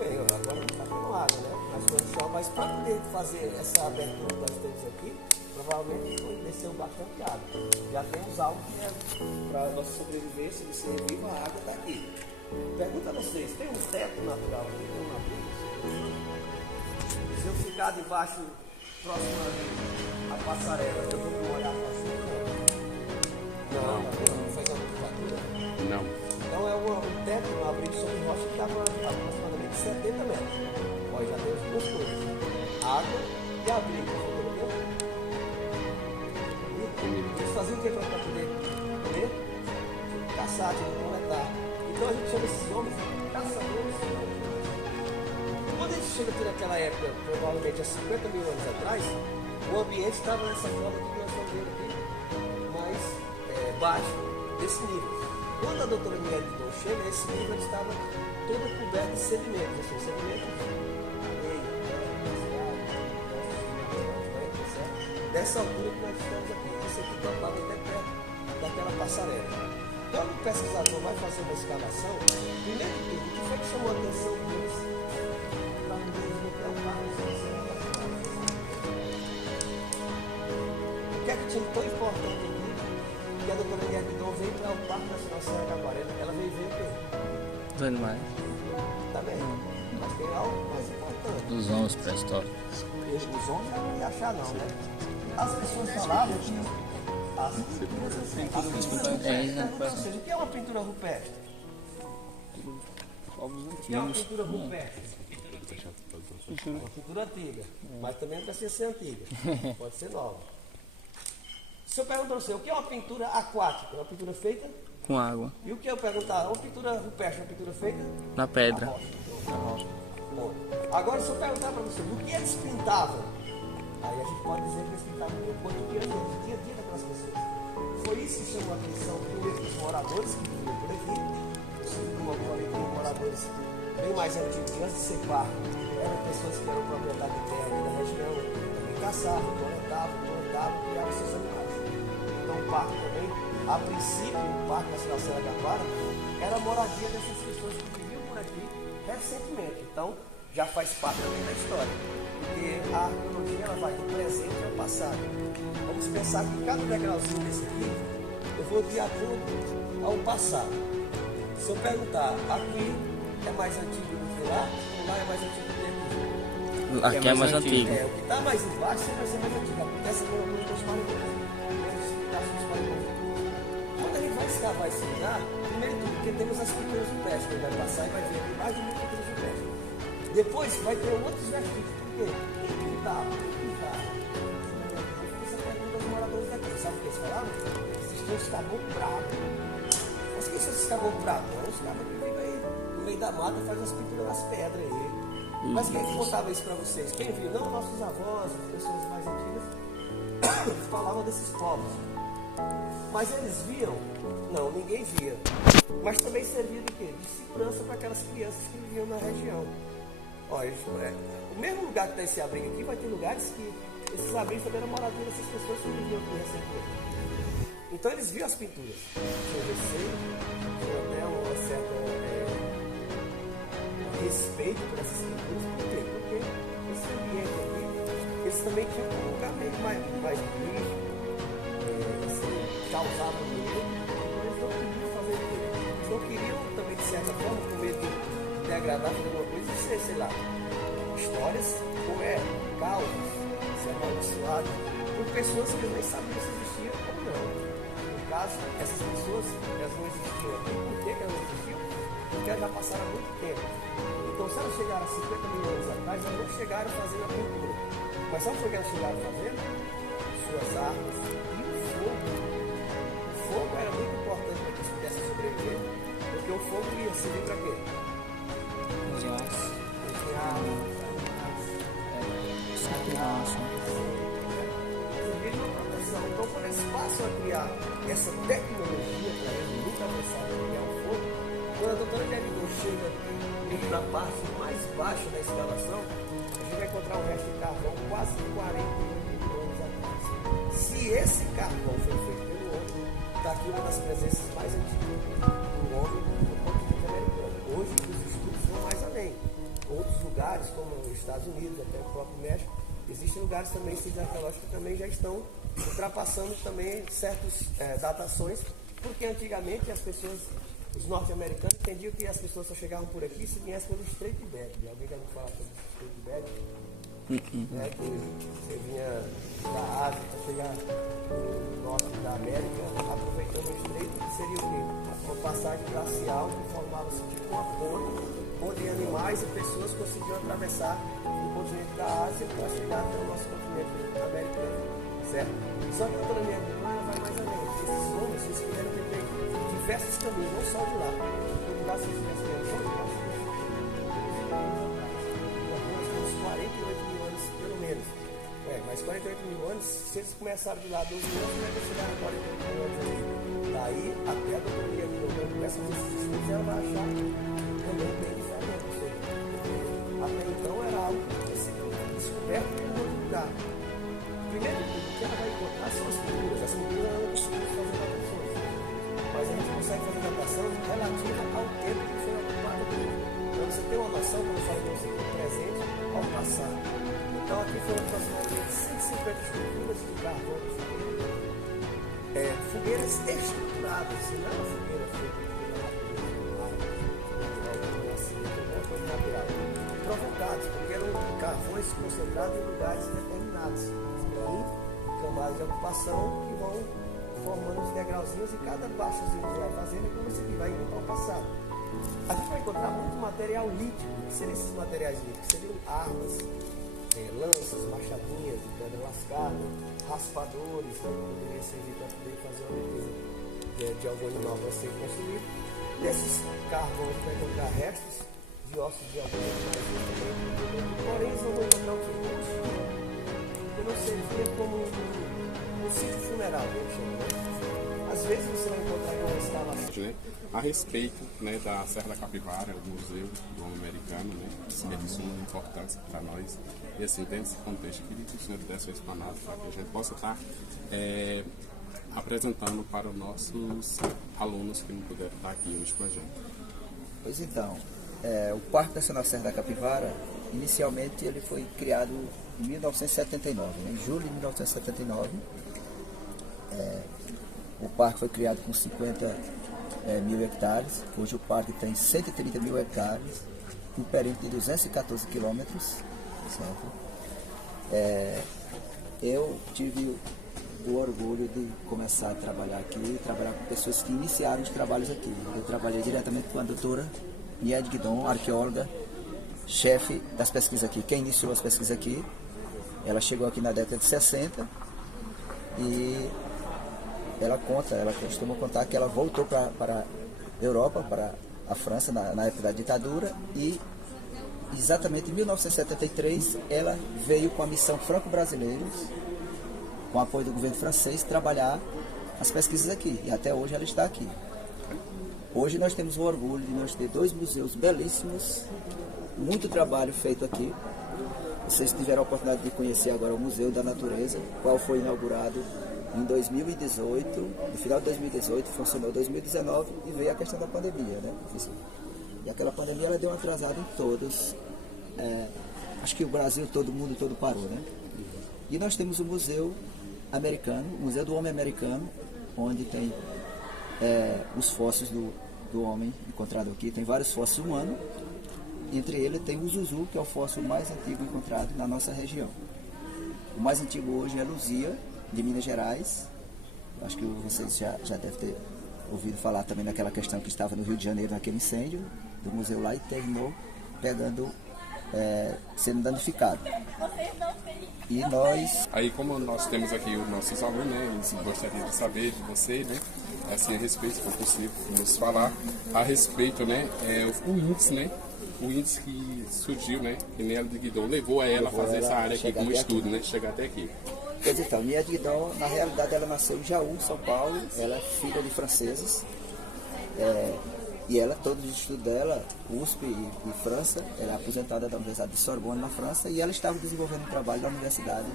bem, agora não está tendo água, né? Mas foi só, mas para poder fazer essa abertura que nós temos aqui, provavelmente foi desceu bastante água. Já temos algo que é para a nossa sobrevivência, de ser vivo, a água está aqui. Pergunta a vocês, tem um teto natural aqui? Tem uma abrigo? Se eu ficar debaixo, próximo à passarela, eu vou molhar para cima? Não, não faz uma curvatura? Não. Então é um teto, um abrigo sobre rocha que estava aproximadamente 70 metros. Olha, já temos duas coisas: água e abrigo. Eles faziam o que para poder comer? Caçar, coletar. Então a gente chama esses homens de caçadores. Quando a gente chega aqui naquela época, provavelmente há 50 mil anos atrás, o ambiente estava nessa forma que nós estamos vendo aqui, mais baixo desse nível. Quando a doutora Miele Guidon chega, esse nível estava todo coberto de sedimentos, assim, sedimentos dessa altura que nós estamos aqui. Esse aqui estava até perto daquela passarela. Quando o pesquisador vai fazer uma escavação, primeiro de tudo, o que foi que chamou a atenção deles para desbloquear o carro? O que é que tinha tão importante aqui que a doutora Miele Guidon veio para o Parque Nacional Serra Jaguaré? Ela veio ver o quê? Os animais. Tá bem, mas tem algo mais importante. Os homens pré-históricos. Os homens não iam achar não, né? As pessoas falavam que as pinturas rupestres. Ou seja, o que é uma pintura rupestre? O que é uma pintura rupestre? Uma pintura antiga, mas também não precisa ser antiga, pode ser nova. Se eu perguntar para você, o que é uma pintura aquática? Uma pintura feita Com água. E o que eu perguntar? Uma pintura rupestre, uma pintura feita Na pedra. na rocha. Bom, agora se eu perguntar para você, o que eles pintavam? Aí a gente pode dizer que eles pintavam o cotidiano, o dia a dia daquelas pessoas. Foi isso que chamou a atenção primeiro dos moradores que viviam por aqui. Como eu falei, tem moradores bem mais antigos, antes de ser parque, eram pessoas que eram proprietários de terra aqui da região, também caçavam, coletavam, plantavam, criavam seus animais. Então o parque também, a princípio, o Parque Nacional Serra Jaguaré era a moradia dessas pessoas que viviam por aqui recentemente. Então já faz parte também da história. Porque a arqueologia ela vai do presente ao passado. Vamos pensar que cada degrauzinho desse aqui, eu vou de acordo ao passado. Se eu perguntar, aqui é mais antigo do que lá, ou lá é mais antigo do que aqui? Aqui é mais antigo. O que está mais embaixo sempre vai ser mais antigo. Acontece com alguns dos quando a gente vai escavar esse lugar, primeiro tudo, porque temos as pinturas rupestres, ele vai passar e vai ver aqui mais de 1000 pinturas rupestres. Depois vai ter outros vestígios. Por quê? Pintava. Essa pergunta dos moradores daqui. Sabe o que eles falavam? Existiam os caboclos bravos. Mas quem são esses caboclos bravos? Não, os caboclos que vivem aí no meio da mata e fazem as pinturas nas pedras aí. Mas quem que contava isso para vocês? Quem viu? Não, nossos avós, as pessoas mais antigas, falavam desses povos. Mas eles viam? Não, ninguém via. Mas também servia de quê? De segurança para aquelas crianças que viviam na região. Olha, o mesmo lugar que está esse abrigo aqui, vai ter lugares que esses abrigos também eram moradia dessas pessoas que viviam aqui recentemente. Então eles viam as pinturas. Tinha receio, tinha até uma certa respeito por essas pinturas. Por quê? Porque esse ambiente aqui, eles também tinham um lugar meio mais lixo, causavam medo, eles não queriam fazer aquilo. Eles não queriam também, de certa forma, com medo de degradar, fazer alguma coisa, e ser, sei lá, histórias como causas, ser amaldiçoado por pessoas que nem sabiam se existiam ou não. No caso, essas pessoas, elas não existiam aqui. Por que elas não existiam? Porque elas já passaram há muito tempo. Então, se elas chegaram há 50 mil anos atrás, elas não chegaram a fazer a cultura. Mas sabe o que elas chegaram a fazer? Suas armas e o fogo. O fogo era muito importante para que eles pudessem sobreviver, porque o fogo ia servir para quê? Então, quando eles passam a criar essa tecnologia para eles nunca pensaram em criar um fogo, quando a doutora Miele Guidon chega na parte mais baixa da escavação, a gente vai encontrar um resto de carvão quase 40 mil anos atrás. Se esse carvão foi feito pelo homem, está aqui uma das presenças mais antigas do homem no continente americano. Hoje os estudos vão mais além. outros lugares, como os Estados Unidos, até o próprio México, existem lugares também, sítios arqueológicos que também já estão ultrapassando também certas datações, porque antigamente as pessoas, os norte-americanos, entendiam que as pessoas só chegavam por aqui se viessem pelo Estreito de Bering. Alguém quer me falar sobre o Estreito de Bering? Que você vinha da Ásia para chegar no norte da América, aproveitando o estreito, que seria o quê? Uma passagem glacial que formava-se tipo uma ponte, onde animais e pessoas conseguiam atravessar o continente da Ásia para chegar até o nosso continente americano, certo? Só que a autonomia urbana vai mais além. Esses homens, eles puderam ter feito diversos caminhos, não só de lá. Porque de lá se estivesse vendo só de lá, nós temos 48 mil anos, pelo menos. Mas 48 mil anos, se eles começaram de lá 12 mil anos, como é que chegaram a 48 mil anos ali? Daí, até a doutoria que eu começo a fazer esses estudos, ela vai achar também bem diferente. Ou seja, até então era algo descoberto em outro lugar. Primeiro, o que ela vai encontrar são as culturas. As culturas ela não consegue fazer adaptações. Mas a gente consegue fazer adaptação relativa ao tempo que foi ocupado por ele. Então você tem uma noção, quando eu falo com você, do presente ao passado. Então aqui foram aproximadamente 150 estruturas de carvão de fogueira. Fogueiras estruturadas, e não a fogueira feita por natural. Provocados, porque eram carvões concentrados em lugares determinados. Em camadas de ocupação que vão formando os degrauzinhos e cada baixozinho que você vai fazendo é como se vai indo para o passado. A gente vai encontrar muito material líquido. O que seriam esses materiais líquidos? Seriam armas, lanças, machadinhas de pedra lascada, raspadores, que poderia servir para poder fazer uma defesa de algum animal para ser consumido. Desses carvões a gente vai encontrar restos de ossos de alguns animais também. Porém, eles não vão encontrar o que não servia como um sítio funeral, às vezes você vai encontrar uma escavação. A respeito, né, da Serra da Capivara, o Museu do Homem Americano, né, é de suma importância para nós. E assim, dentro desse contexto, eu queria que o senhor desse uma explanada para que a gente possa estar apresentando para os nossos alunos que não puderam estar aqui hoje com a gente. Pois então, o Parque Nacional Serra da Capivara, inicialmente ele foi criado em 1979, né? Em julho de 1979. O parque foi criado com 50 mil hectares. Hoje o parque tem 130 mil hectares, um perímetro de 214 quilômetros. Eu tive o orgulho de começar a trabalhar aqui, trabalhar com pessoas que iniciaram os trabalhos aqui. Eu trabalhei diretamente com a doutora Nied Guidon, arqueóloga, chefe das pesquisas aqui. Quem iniciou as pesquisas aqui, ela chegou aqui na década de 60 e ela costuma contar que ela voltou para a Europa, para a França, na época da ditadura, e exatamente em 1973 ela veio com a missão Franco-Brasileiros, com apoio do governo francês, trabalhar as pesquisas aqui, e até hoje ela está aqui. Hoje nós temos o orgulho de nós ter 2 museus belíssimos, muito trabalho feito aqui. Vocês tiveram a oportunidade de conhecer agora o Museu da Natureza, qual foi inaugurado em 2018, no final de 2018, funcionou em 2019 e veio a questão da pandemia, né, professor? E aquela pandemia ela deu uma atrasada em todos, acho que o Brasil, todo mundo todo parou, né? E nós temos o Museu Americano, o Museu do Homem Americano, onde tem os fósseis do homem encontrado aqui, tem vários fósseis humanos, entre eles tem o Zuzu, que é o fóssil mais antigo encontrado na nossa região. O mais antigo hoje é Luzia, de Minas Gerais. Acho que vocês já devem ter ouvido falar também daquela questão que estava no Rio de Janeiro, naquele incêndio do museu lá, e terminou sendo danificado. E nós... Aí, como nós temos aqui os nossos alunos, né, eles gostariam de saber de você, né, assim, a respeito, se for possível, nos falar a respeito, né, o índice, né, o índice que surgiu, né, que Nied Guidon levou a ela a fazer essa área aqui como estudo, né, chegar até aqui. Pois então, Nied Guidon, na realidade, ela nasceu em Jaú, São Paulo. Ela é filha de franceses. E ela, todos os estudos dela, USP e França, ela é aposentada da Universidade de Sorbonne, na França, e ela estava desenvolvendo um trabalho na universidade,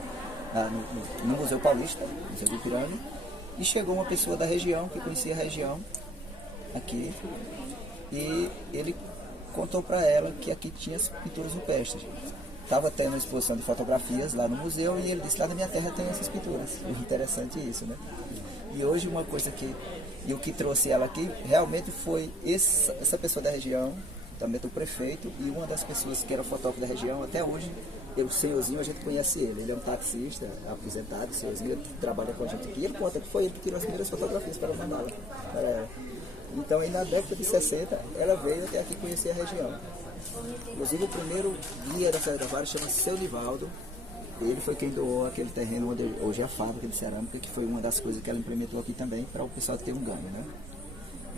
no Museu Paulista, Museu do Ipiranga, e chegou uma pessoa da região, que conhecia a região aqui, e ele contou para ela que aqui tinha as pinturas rupestres. Estava tendo uma exposição de fotografias lá no museu e ele disse, lá na minha terra tem essas pinturas. Interessante isso, né? E hoje uma coisa e o que trouxe ela aqui realmente foi essa pessoa da região, também do prefeito, e uma das pessoas que era fotógrafo da região, até hoje, o senhorzinho, a gente conhece ele. Ele é um taxista, aposentado, o senhorzinho, ele trabalha com a gente aqui. E ele conta que foi ele que tirou as primeiras fotografias para mandá-la para ela. Então, aí na década de 60, ela veio até aqui conhecer a região. Inclusive, o primeiro guia da Serra da Vara chama Seu Nivaldo. Ele foi quem doou aquele terreno onde hoje é a fábrica de cerâmica, que foi uma das coisas que ela implementou aqui também, para o pessoal ter um ganho, né?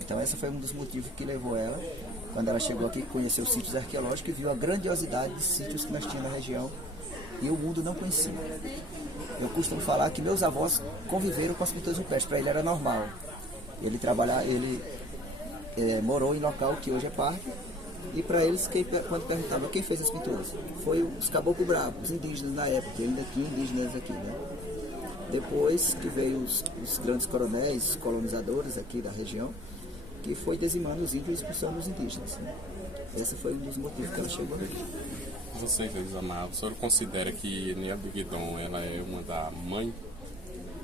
Então, esse foi um dos motivos que levou ela, quando ela chegou aqui, conheceu os sítios arqueológicos e viu a grandiosidade de sítios que nós tínhamos na região e o mundo não conhecia. Eu costumo falar que meus avós conviveram com as pinturas rupestres, para ele era normal. Ele morou em local que hoje é parque, e para eles, quando perguntavam quem fez as pinturas, foi os caboclos bravos, os indígenas na época, ainda tinha indígenas aqui, né? Depois que veio os grandes coronéis, colonizadores aqui da região, que foi dizimando os índios e expulsando os indígenas, né? Esse foi um dos motivos que ela chegou aqui. Você, Jesus amado, o senhor considera que Niel de Guidon, ela é uma da mãe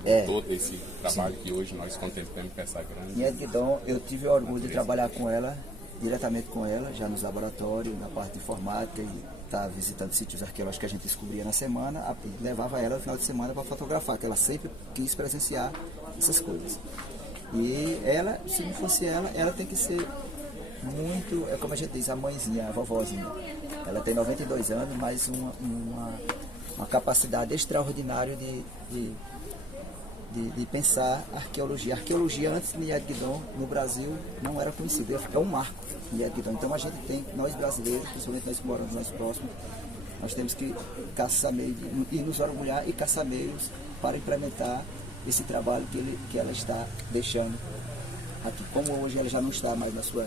de todo esse trabalho que hoje nós contemplamos com essa grande... Niel de Guidon, eu tive o orgulho de trabalhar com ela, diretamente com ela, já nos laboratórios, na parte de informática, e tá visitando sítios arqueológicos que a gente descobria na semana, e levava ela no final de semana para fotografar, que ela sempre quis presenciar essas coisas. E ela, se não fosse ela tem que ser muito, como a gente diz, a mãezinha, a vovozinha. Ela tem 92 anos, mas uma capacidade extraordinária de pensar arqueologia. A arqueologia antes de Niel de Guidon, no Brasil, não era conhecida. É um marco, Niel de Guidon. Então a gente tem, nós brasileiros, principalmente nós que moramos mais próximos, nós temos que caçar meios, e nos orgulhar e caçar meios para implementar esse trabalho que ela está deixando aqui. Como hoje ela já não está mais na sua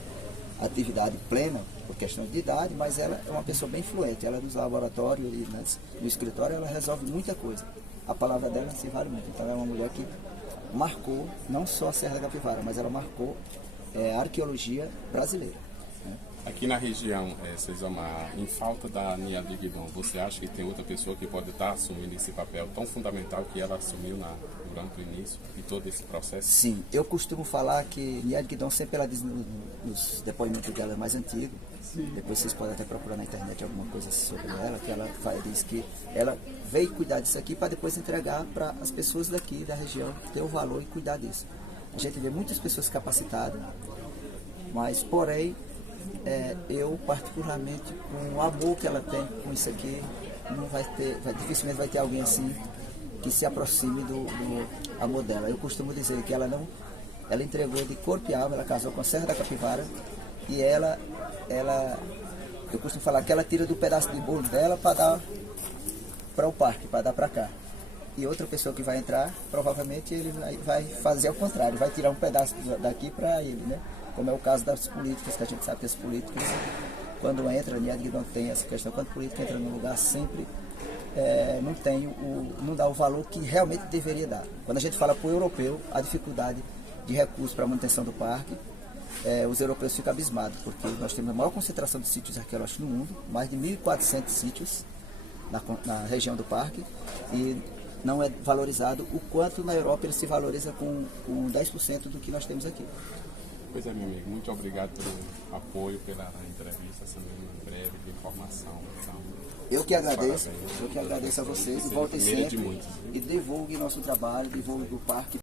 atividade plena, por questão de idade, mas ela é uma pessoa bem influente. Ela nos laboratórios e no escritório, ela resolve muita coisa. A palavra dela se vale muito. Então é uma mulher que marcou não só a Serra da Capivara, mas ela marcou a arqueologia brasileira. Aqui na região, Cezamar, em falta da Niel de Guidon, você acha que tem outra pessoa que pode estar assumindo esse papel tão fundamental que ela assumiu durante o início de todo esse processo? Sim, eu costumo falar que Niel de Guidon, sempre ela diz nos depoimentos dela mais antigos, depois vocês podem até procurar na internet alguma coisa sobre ela, que ela diz que ela veio cuidar disso aqui para depois entregar para as pessoas daqui da região ter o valor e cuidar disso. A gente vê muitas pessoas capacitadas, mas porém, eu particularmente, com o amor que ela tem com isso aqui, não dificilmente vai ter alguém assim que se aproxime do amor dela. Eu costumo dizer que ela entregou de corpo e alma, ela casou com a Serra da Capivara, e eu costumo falar que ela tira do pedaço de bolo dela para dar para o parque, para dar para cá. E outra pessoa que vai entrar, provavelmente ele vai fazer ao contrário, vai tirar um pedaço daqui para ele, né? Como é o caso das políticas, que a gente sabe que as políticas, quando entra, Niel de Guidon tem essa questão, quando a política entra no lugar, sempre não dá o valor que realmente deveria dar. Quando a gente fala para o europeu, a dificuldade de recursos para a manutenção do parque, os europeus ficam abismados, porque nós temos a maior concentração de sítios arqueológicos no mundo, mais de 1.400 sítios na região do parque, e não é valorizado o quanto na Europa ele se valoriza com 10% do que nós temos aqui. Pois é, meu amigo, muito obrigado pelo apoio, pela entrevista, essa breve de informação. Então, eu que agradeço a vocês, e voltem sempre, e divulguem nosso trabalho, divulguem o parque.